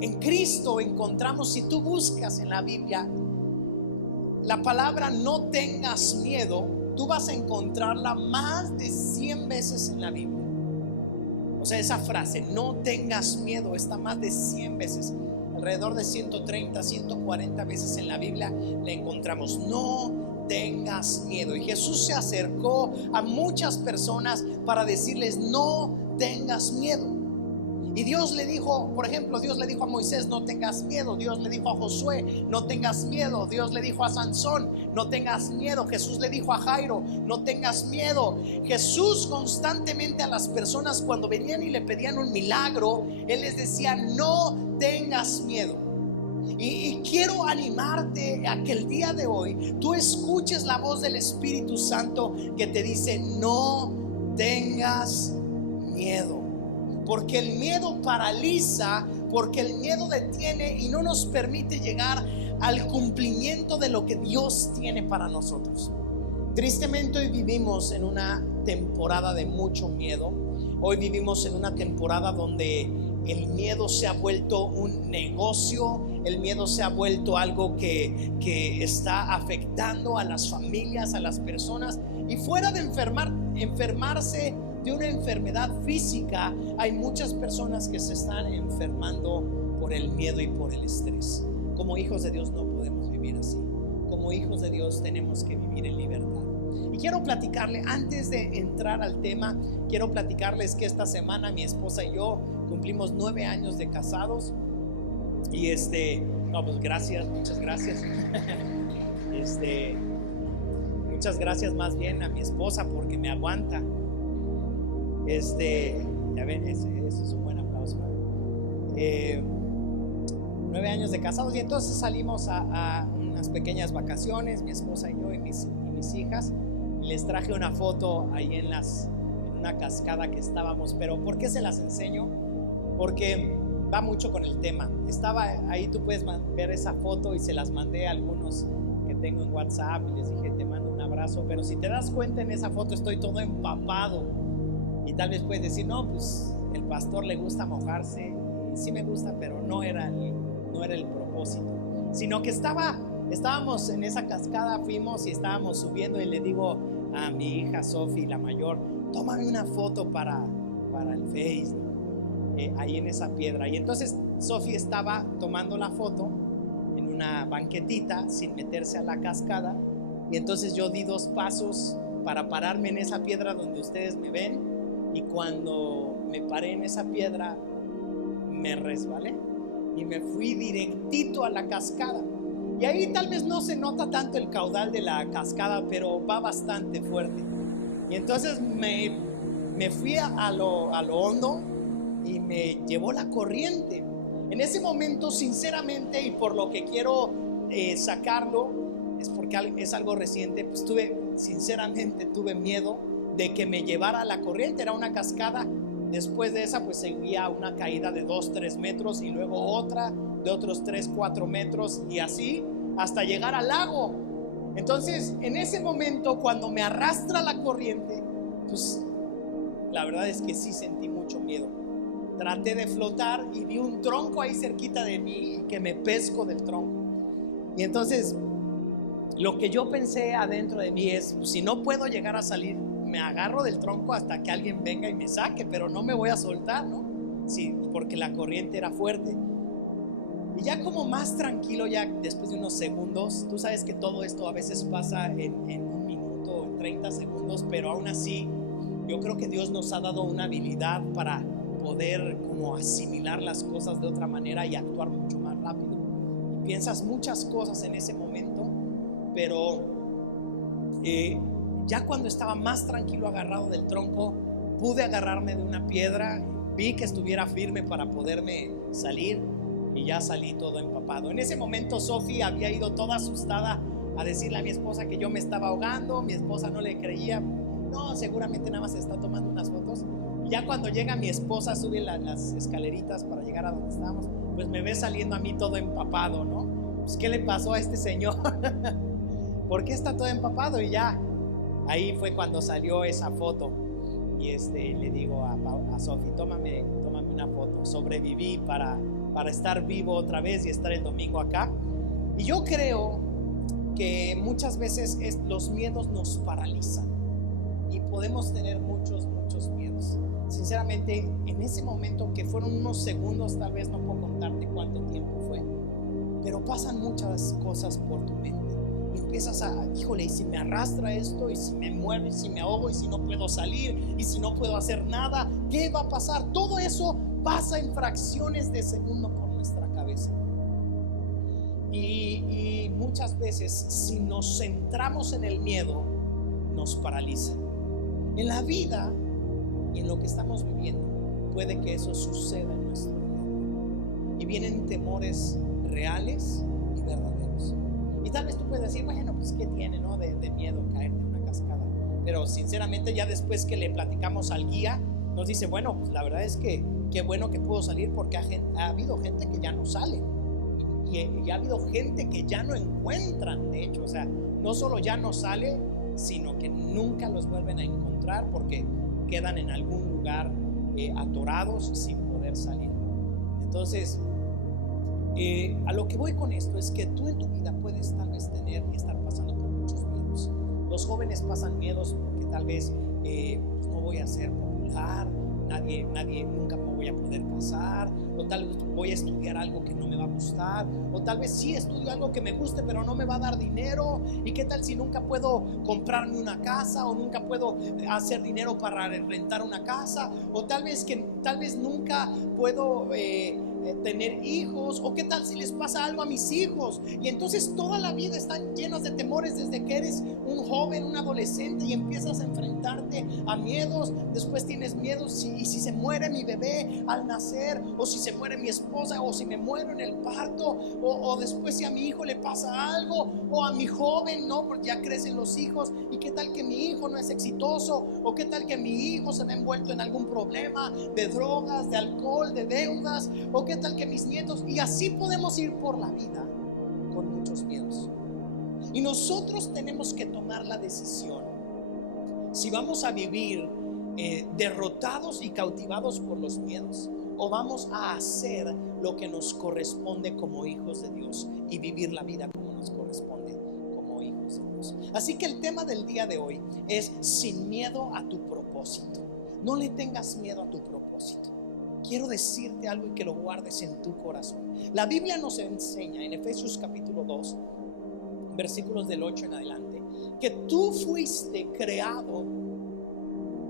En Cristo encontramos, si tú buscas en la Biblia la palabra no tengas miedo, tú vas a encontrarla más de 100 veces en la Biblia. O sea, esa frase, no tengas miedo, está más de 100 veces. Alrededor de 130, 140 veces en la Biblia la encontramos. No tengas miedo. Y Jesús se acercó a muchas personas para decirles, no tengas miedo. Y Dios le dijo, por ejemplo, Dios le dijo a Moisés, no tengas miedo. Dios le dijo a Josué, no tengas miedo. Dios le dijo a Sansón, no tengas miedo. Jesús le dijo a Jairo, no tengas miedo. Jesús constantemente a las personas, cuando venían y le pedían un milagro, Él les decía, no tengas miedo. Y quiero animarte a que el día de hoy tú escuches la voz del Espíritu Santo que te dice, no tengas miedo. Porque el miedo paraliza, porque el miedo detiene y no nos permite llegar al cumplimiento de lo que Dios tiene para nosotros. Tristemente hoy vivimos en una temporada de mucho miedo. Hoy vivimos en una temporada donde el miedo se ha vuelto un negocio. El miedo se ha vuelto algo que está afectando a las familias, a las personas. Y fuera de enfermarse de una enfermedad física, hay muchas personas que se están enfermando por el miedo y por el estrés. Como hijos de Dios no podemos vivir así. Como hijos de Dios tenemos que vivir en libertad. Y quiero platicarle, antes de entrar al tema, quiero platicarles que esta semana mi esposa y yo cumplimos 9 años de casados. Y no, pues gracias, muchas gracias. Muchas gracias más bien a mi esposa porque me aguanta. Ya ven, ese es un buen aplauso. 9 años de casados, y entonces salimos a unas pequeñas vacaciones, mi esposa y yo y mis hijas, y les traje una foto ahí en una cascada que estábamos. Pero ¿por qué se las enseño? Porque va mucho con el tema. Estaba ahí, tú puedes ver esa foto, y se las mandé a algunos que tengo en WhatsApp y les dije, te mando un abrazo. Pero si te das cuenta, en esa foto estoy todo empapado. Y tal vez puedes decir, no, pues el pastor le gusta mojarse. Y sí me gusta, pero no era el propósito. Sino que estábamos en esa cascada, fuimos y estábamos subiendo, y le digo a mi hija Sofi, la mayor, tómame una foto para el Face, ahí en esa piedra. Y entonces Sofi estaba tomando la foto en una banquetita sin meterse a la cascada. Y entonces yo di 2 pasos para pararme en esa piedra donde ustedes me ven. Y cuando me paré en esa piedra, me resbalé y me fui directito a la cascada. Y ahí tal vez no se nota tanto el caudal de la cascada, pero va bastante fuerte. Y entonces me fui a lo hondo y me llevó la corriente. En ese momento, sinceramente, y por lo que quiero sacarlo, es porque es algo reciente, pues sinceramente tuve miedo de que me llevara la corriente. Era una cascada. Después de esa pues seguía una caída de 2-3 metros y luego otra de otros 3-4 metros, y así hasta llegar al lago. Entonces en ese momento, cuando me arrastra la corriente, pues la verdad es que sí sentí mucho miedo. Traté de flotar y vi un tronco ahí cerquita de mí y que me pesco del tronco. Y entonces lo que yo pensé adentro de mí es, pues, si no puedo llegar a salir, me agarro del tronco hasta que alguien venga y me saque, pero no me voy a soltar, ¿no? Sí, porque la corriente era fuerte. Y ya como más tranquilo, ya después de unos segundos, tú sabes que todo esto a veces pasa en 1 minuto, en 30 segundos, pero aún así yo creo que Dios nos ha dado una habilidad para poder como asimilar las cosas de otra manera y actuar mucho más rápido. Y piensas muchas cosas en ese momento, pero ya cuando estaba más tranquilo agarrado del tronco, pude agarrarme de una piedra, vi que estuviera firme para poderme salir, y ya salí todo empapado. En ese momento Sofi había ido toda asustada a decirle a mi esposa que yo me estaba ahogando. Mi esposa no le creía, no, seguramente nada más se está tomando unas fotos. Y ya cuando llega mi esposa, sube las escaleritas para llegar a donde estábamos, pues me ve saliendo a mí todo empapado, ¿no? Pues ¿qué le pasó a este señor? ¿Por qué está todo empapado? Y ya ahí fue cuando salió esa foto. le digo a Sofi, tómame una foto. Sobreviví para estar vivo otra vez y estar el domingo acá. Y yo creo que muchas veces los miedos nos paralizan y podemos tener muchos miedos. Sinceramente, en ese momento, que fueron unos segundos, tal vez no puedo contarte cuánto tiempo fue, pero pasan muchas cosas por tu mente y empiezas híjole, y si me arrastra esto, y si me muero, y si me ahogo, y si no puedo salir, y si no puedo hacer nada, ¿qué va a pasar? Todo eso pasa en fracciones de segundo por nuestra cabeza. Y muchas veces, si nos centramos en el miedo, nos paraliza. En la vida y en lo que estamos viviendo, puede que eso suceda en nuestro día. Y vienen temores reales y verdaderos. Y tal vez tú puedes decir, bueno, pues ¿qué tiene, no? De miedo caerte en una cascada. Pero sinceramente, ya después que le platicamos al guía, nos dice, bueno, pues la verdad es que qué bueno que pudo salir, porque ha habido gente que ya no sale. Y ha habido gente que ya no encuentran, de hecho, o sea, no solo ya no sale, sino que nunca los vuelven a encontrar porque quedan en algún lugar atorados sin poder salir. Entonces, a lo que voy con esto es que tú en tu vida puedes tal vez tener y estar pasando por muchos miedos. Los jóvenes pasan miedos porque tal vez pues no voy a ser popular, nadie nunca me voy a poder casar, o tal vez voy a estudiar algo que no me va a gustar, o tal vez sí estudio algo que me guste pero no me va a dar dinero, y qué tal si nunca puedo comprarme una casa, o nunca puedo hacer dinero para rentar una casa, o tal vez nunca puedo tener hijos, o qué tal si les pasa algo a mis hijos. Y entonces toda la vida están llenos de temores desde que eres un joven, un adolescente, y empiezas a enfrentarte a miedos. Después tienes miedos, y si se muere mi bebé al nacer, o si se muere mi esposa, o si me muero en el parto, o después si a mi hijo le pasa algo, o a mi joven, no, porque ya crecen los hijos, y qué tal que mi hijo no es exitoso, o qué tal que mi hijo se ve envuelto en algún problema de drogas, de alcohol, de deudas, o qué tal que mis nietos. Y así podemos ir por la vida con muchos miedos. Y nosotros tenemos que tomar la decisión si vamos a vivir derrotados y cautivados por los miedos, o vamos a hacer lo que nos corresponde como hijos de Dios y vivir la vida como nos corresponde como hijos de Dios. Así que el tema del día de hoy es sin miedo a tu propósito. No le tengas miedo a tu propósito. Quiero decirte algo y que lo guardes en tu corazón. La Biblia nos enseña en Efesios capítulo 2, versículos del 8 en adelante, que tú fuiste creado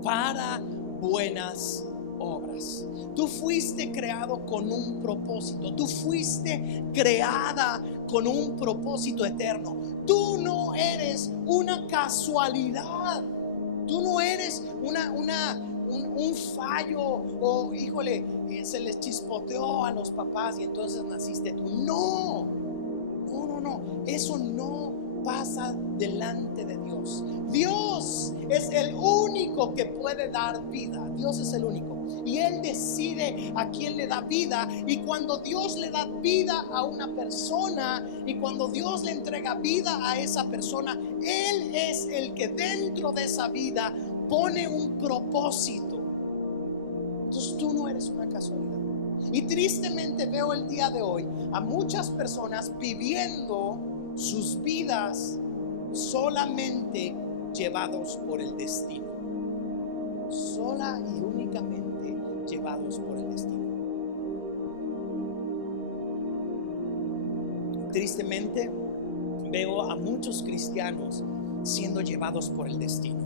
para buenas obras. Tú fuiste creado con un propósito. Tú fuiste creada con un propósito eterno. Tú no eres una casualidad. Tú no eres un fallo, o híjole, se les chispoteó a los papás y entonces naciste tú. No, eso no pasa delante de Dios. Dios es el único que puede dar vida. Dios es el único, y Él decide a quién le da vida. Y cuando Dios le da vida a una persona, y cuando Dios le entrega vida a esa persona, Él es el que dentro de esa vida pone un propósito. Entonces tú no eres una casualidad. Y tristemente veo el día de hoy a muchas personas viviendo sus vidas solamente llevados por el destino. Sola y únicamente llevados por el destino. Tristemente veo a muchos cristianos siendo llevados por el destino,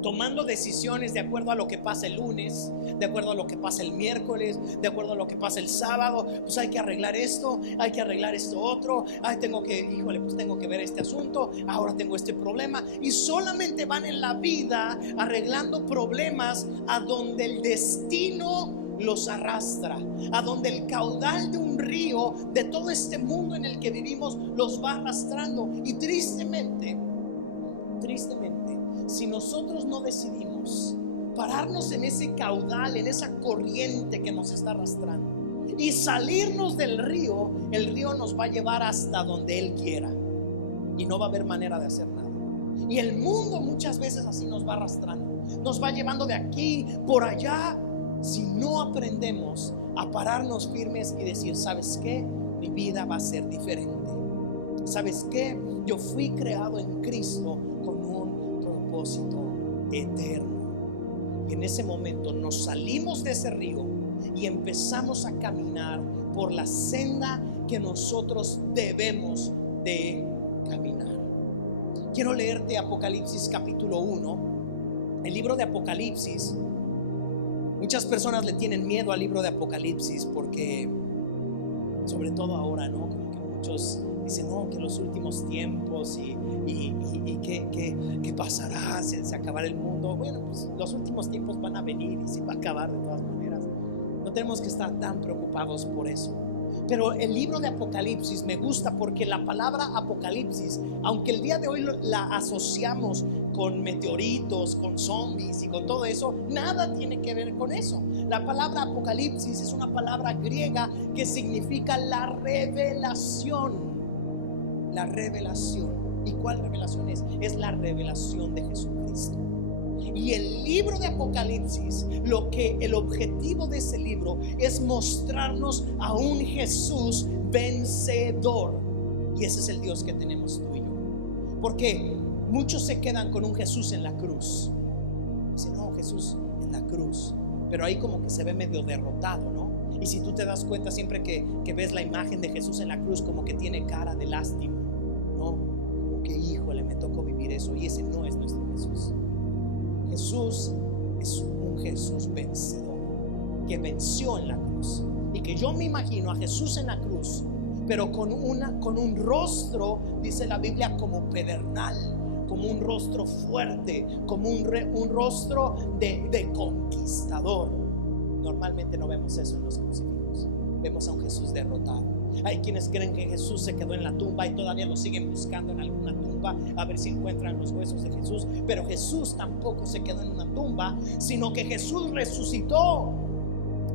tomando decisiones de acuerdo a lo que pasa el lunes, de acuerdo a lo que pasa el miércoles, de acuerdo a lo que pasa el sábado. Pues hay que arreglar esto, hay que arreglar esto otro. Tengo que ver este asunto. Ahora tengo este problema. Y solamente van en la vida arreglando problemas a donde el destino los arrastra, a donde el caudal de un río de todo este mundo en el que vivimos los va arrastrando. Y tristemente, si nosotros no decidimos pararnos en ese caudal, en esa corriente que nos está arrastrando, y salirnos del río, el río nos va a llevar hasta donde Él quiera, y no va a haber manera de hacer nada. Y el mundo muchas veces así nos va arrastrando. nos va llevando de aquí por allá, si no aprendemos a pararnos firmes y decir: ¿sabes qué? Mi vida va a ser diferente. ¿Sabes qué? Yo fui creado en Cristo con un propósito eterno. Y en ese momento nos salimos de ese río y empezamos a caminar por la senda que nosotros debemos de caminar. Quiero leerte Apocalipsis capítulo 1. El libro de Apocalipsis, muchas personas le tienen miedo al libro de Apocalipsis porque, sobre todo ahora, ¿no? Como que muchos dicen: no, que los últimos tiempos y ¿qué pasará? ¿Se acabará el mundo? Bueno, pues los últimos tiempos van a venir y se va a acabar de todas maneras. No tenemos que estar tan preocupados por eso. Pero el libro de Apocalipsis me gusta porque la palabra Apocalipsis, aunque el día de hoy la asociamos con meteoritos, con zombies y con todo eso, nada tiene que ver con eso. La palabra Apocalipsis es una palabra griega que significa la revelación. La revelación. ¿Y cuál revelación es? Es la revelación de Jesucristo. Y el libro de Apocalipsis, el objetivo de ese libro es mostrarnos a un Jesús vencedor. Y ese es el Dios que tenemos tú y yo. Porque muchos se quedan con un Jesús en la cruz. Dicen: no, Jesús en la cruz. Pero ahí como que se ve medio derrotado, ¿no? Y si tú te das cuenta, siempre que ves la imagen de Jesús en la cruz, como que tiene cara de lástima, ¿no? Como que, híjole, me tocó vivir eso. Y ese no es nuestro Jesús. Jesús es un Jesús vencedor, que venció en la cruz. Y que yo me imagino a Jesús en la cruz, pero con un rostro, dice la Biblia, como pedernal, como un rostro fuerte, como un rostro de conquistador. Normalmente no vemos eso en los crucifijos. Vemos a un Jesús derrotado. Hay quienes creen que Jesús se quedó en la tumba y todavía lo siguen buscando en alguna tumba a ver si encuentran los huesos de Jesús. Pero Jesús tampoco se quedó en una tumba, sino que Jesús resucitó,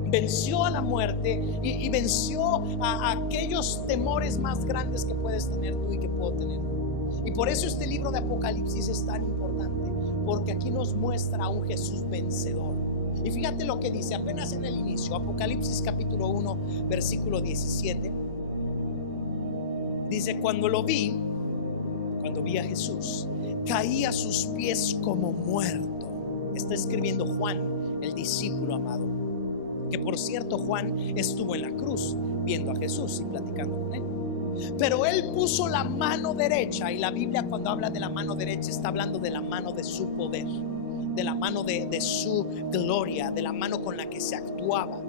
venció a la muerte y venció a aquellos temores más grandes que puedes tener tú y que puedo tener yo. Y por eso este libro de Apocalipsis es tan importante, porque aquí nos muestra a un Jesús vencedor. Y fíjate lo que dice apenas en el inicio, Apocalipsis capítulo 1 versículo 17. Dice: cuando vi a Jesús, caí a sus pies como muerto. Está escribiendo Juan, el discípulo amado, que por cierto Juan estuvo en la cruz viendo a Jesús y platicando con él. Pero él puso la mano derecha, y la Biblia cuando habla de la mano derecha está hablando de la mano de su poder, de la mano de su gloria, de la mano con la que se actuaba.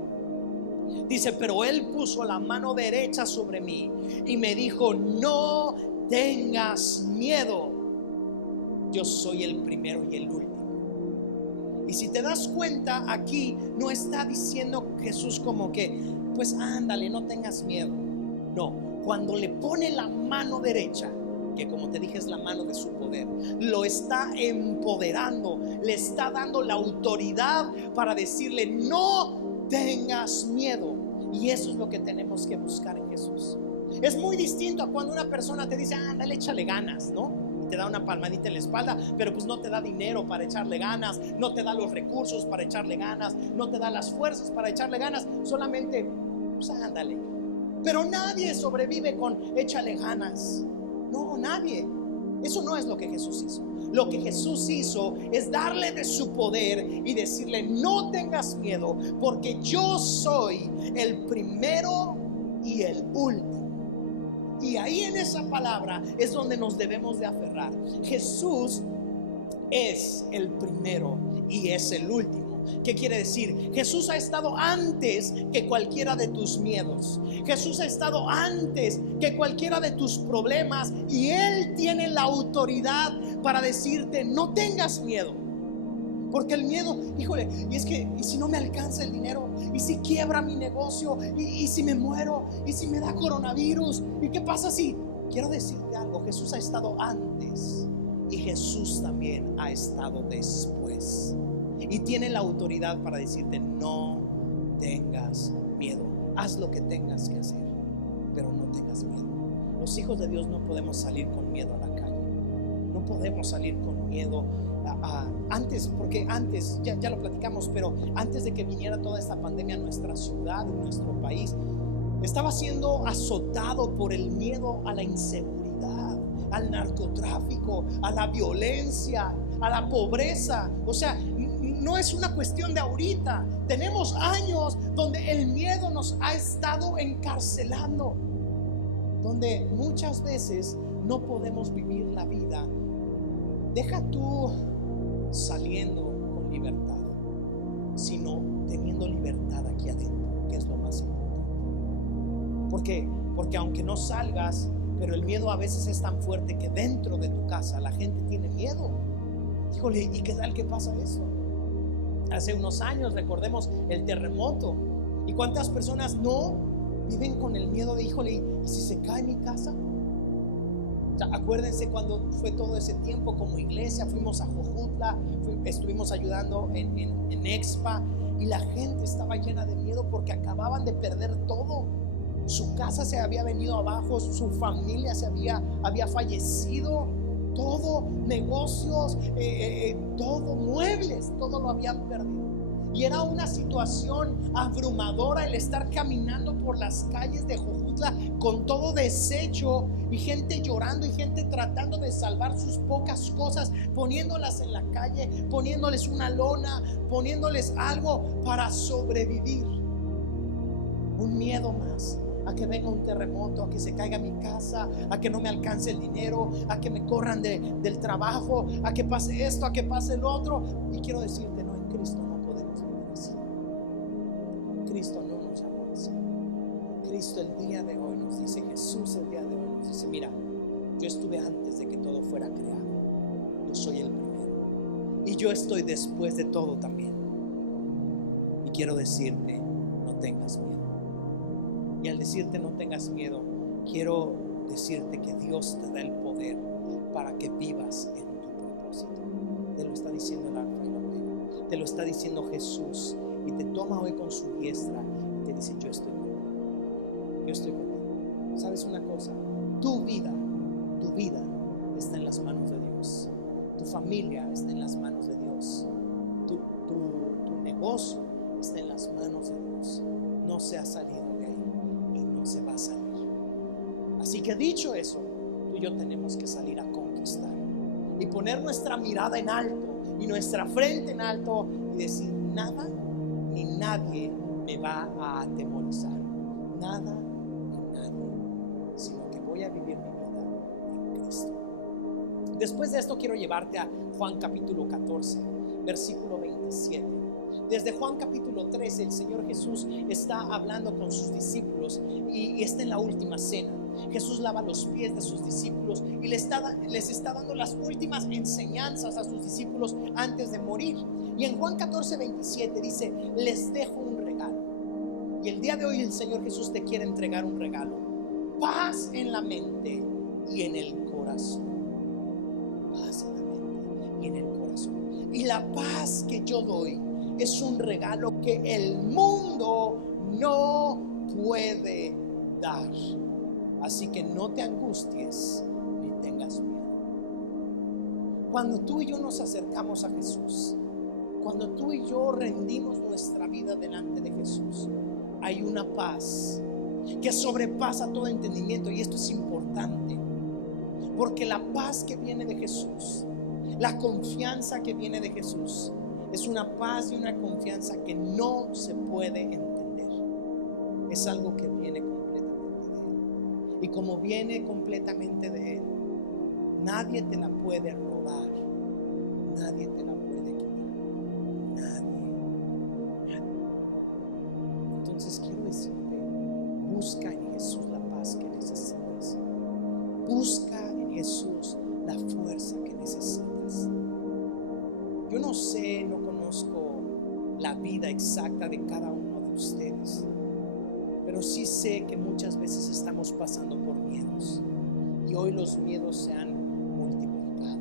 Dice: pero él puso la mano derecha sobre mí y me dijo: no tengas miedo, yo soy el primero y el último. Y si te das cuenta, aquí no está diciendo Jesús como que, pues ándale, no tengas miedo. No, cuando le pone la mano derecha, que como te dije es la mano de su poder, lo está empoderando, le está dando la autoridad para decirle: no tengas miedo. Y eso es lo que tenemos que buscar en Jesús. Es muy distinto a cuando una persona te dice: ándale, échale ganas, ¿no? Y te da una palmadita en la espalda, pero pues no te da dinero para echarle ganas, no te da los recursos para echarle ganas, no te da las fuerzas para echarle ganas, solamente pues ándale. Pero nadie sobrevive con échale ganas. No, nadie. Eso no es lo que Jesús hizo. Lo que Jesús hizo es darle de su poder y decirle: no tengas miedo, porque yo soy el primero y el último. Y ahí en esa palabra es donde nos debemos de aferrar. Jesús es el primero y es el último. ¿Qué quiere decir? Jesús ha estado antes que cualquiera de tus miedos. Jesús ha estado antes que cualquiera de tus problemas, y Él tiene la autoridad para decirte: no tengas miedo. Porque el miedo, híjole, y es que, ¿y si no me alcanza el dinero? ¿Y si quiebra mi negocio? ¿Y si me muero? ¿Y si me da coronavirus? ¿Y qué pasa si? Quiero decirte algo: Jesús ha estado antes y Jesús también ha estado después. Y tiene la autoridad para decirte: no tengas miedo. Haz lo que tengas que hacer, pero no tengas miedo. Los hijos de Dios no podemos salir con miedo a la calle. No podemos salir con miedo antes, porque antes, ya lo platicamos, pero antes de que viniera toda esta pandemia a nuestra ciudad, en nuestro país, estaba siendo azotado por el miedo a la inseguridad, al narcotráfico, a la violencia, a la pobreza. O sea, no es una cuestión de ahorita. Tenemos años donde el miedo nos ha estado encarcelando, donde muchas veces no podemos vivir la vida. Deja tú saliendo con libertad, sino teniendo libertad aquí adentro, que es lo más importante. ¿Por qué? Porque aunque no salgas, pero el miedo a veces es tan fuerte que dentro de tu casa la gente tiene miedo. Híjole, ¿y qué tal que pasa eso? Hace unos años, recordemos el terremoto. ¿Y cuántas personas no viven con el miedo de, híjole, ¿y si se cae mi casa? O sea, acuérdense cuando fue todo ese tiempo como iglesia, fuimos a Jojutla, estuvimos ayudando en Expa, y la gente estaba llena de miedo porque acababan de perder todo. Su casa se había venido abajo, su familia había fallecido, todo, negocios, todo, muebles, todo lo habían perdido. Y era una situación abrumadora el estar caminando por las calles de Jojutla con todo deshecho y gente llorando y gente tratando de salvar sus pocas cosas, poniéndolas en la calle, poniéndoles una lona, poniéndoles algo para sobrevivir. Un miedo más a que venga un terremoto, a que se caiga mi casa, a que no me alcance el dinero, a que me corran del trabajo, a que pase esto, a que pase el otro. Y quiero decirte, no, en Cristo no podemos vivir así. Cristo no nos llamó así. Cristo el día de hoy nos dice, Jesús el día de hoy nos dice, mira, yo estuve antes de que todo fuera creado. Yo soy el primero. Y yo estoy después de todo también. Y quiero decirte, no tengas miedo. Y al decirte no tengas miedo, quiero decirte que Dios te da el poder para que vivas en tu propósito. Te lo está diciendo el Alfa y la Omega. Te lo está diciendo Jesús. Y te toma hoy con su diestra y te dice, yo estoy contigo. Yo estoy contigo. ¿Sabes una cosa? Tu vida está en las manos de Dios. Tu familia está en las manos de Dios. Tu negocio está en las manos de Dios. No se ha salido de ahí y no se va a salir. Así que dicho eso, tú y yo tenemos que salir a conquistar y poner nuestra mirada en alto y nuestra frente en alto y decir, nada ni nadie me va a atemorizar. Nada ni nadie, sino que voy a vivir mi vida en Cristo. Después de esto quiero llevarte a Juan capítulo 14, versículo 27. Desde Juan capítulo 13 el Señor Jesús está hablando con sus discípulos y está en la última cena. Jesús lava los pies de sus discípulos y les está dando las últimas enseñanzas a sus discípulos antes de morir. Y en Juan 14, 27 dice, les dejo un regalo. Y el día de hoy el Señor Jesús te quiere entregar un regalo: paz en la mente y en el corazón. Paz en la mente y en el corazón. Y la paz que yo doy es un regalo que el mundo no puede dar. Así que no te angusties ni tengas miedo. Cuando tú y yo nos acercamos a Jesús, cuando tú y yo rendimos nuestra vida delante de Jesús, hay una paz que sobrepasa todo entendimiento. Y esto es importante, porque la paz que viene de Jesús, la confianza que viene de Jesús, es una paz y una confianza que no se puede entender. Es algo que viene completamente de Él. Y como viene completamente de Él, nadie te la puede robar. Nadie te la puede quitar. Nadie. Entonces quiero decirte, busca en Jesús la paz que necesitas. Busca en Jesús la fuerza que necesitas. Yo no sé, no conozco la vida exacta de cada uno de ustedes, pero sí sé que muchas veces estamos pasando por miedos y hoy los miedos se han multiplicado,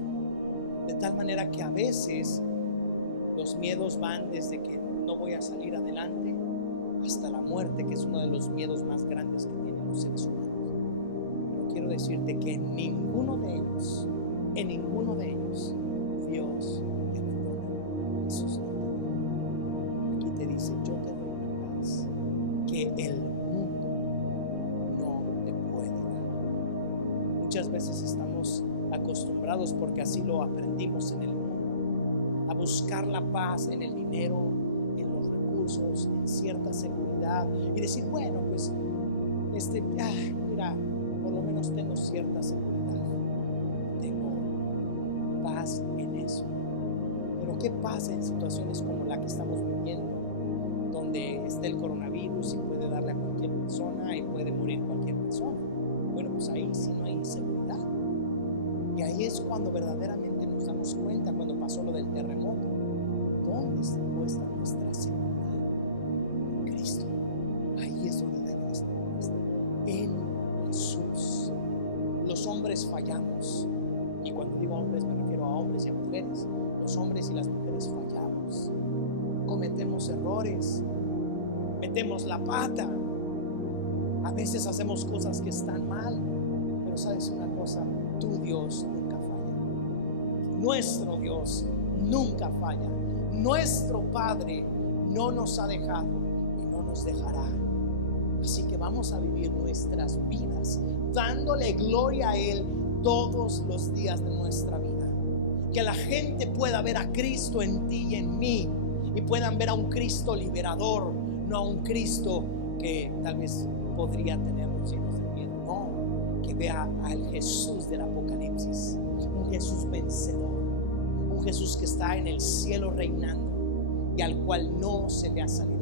de tal manera que a veces los miedos van desde que no voy a salir adelante hasta la muerte, que es uno de los miedos más grandes que tienen los seres humanos. Pero quiero decirte que en ninguno de ellos Dios te abandona. Jesús no te abandona. Aquí te dice, yo te doy una paz que el mundo no te puede dar. Muchas veces estamos acostumbrados, porque así lo aprendimos en el mundo, a buscar la paz en el dinero, en los recursos, en cierta seguridad, y decir, bueno, pues mira, por lo menos tengo cierta seguridad, tengo paz en eso. Pero ¿qué pasa en situaciones como la que estamos viviendo, donde está el coronavirus y puede darle a cualquier persona y puede morir cualquier persona? Bueno, pues ahí sí no hay seguridad. Y ahí es cuando verdaderamente nos damos cuenta, cuando pasó lo del terremoto, ¿dónde está puesta nuestra seguridad? En Cristo. Ahí es donde debe estar puesta, en Jesús. Los hombres fallamos, y cuando digo hombres me refiero a hombres y a mujeres. Los hombres y las mujeres fallamos, cometemos errores, metemos la pata, a veces hacemos cosas que están mal. Pero sabes una cosa, tu Dios nunca falla. Nuestro Dios nunca falla. Nuestro Padre no nos ha dejado y no nos dejará. Así que vamos a vivir nuestras vidas dándole gloria a Él todos los días de nuestra vida. Que la gente pueda ver a Cristo en ti y en mí, y puedan ver a un Cristo liberador, no a un Cristo que tal vez podría tenernos llenos de miedo. No, que vea al Jesús del Apocalipsis, un Jesús vencedor, un Jesús que está en el cielo reinando y al cual no se le ha salido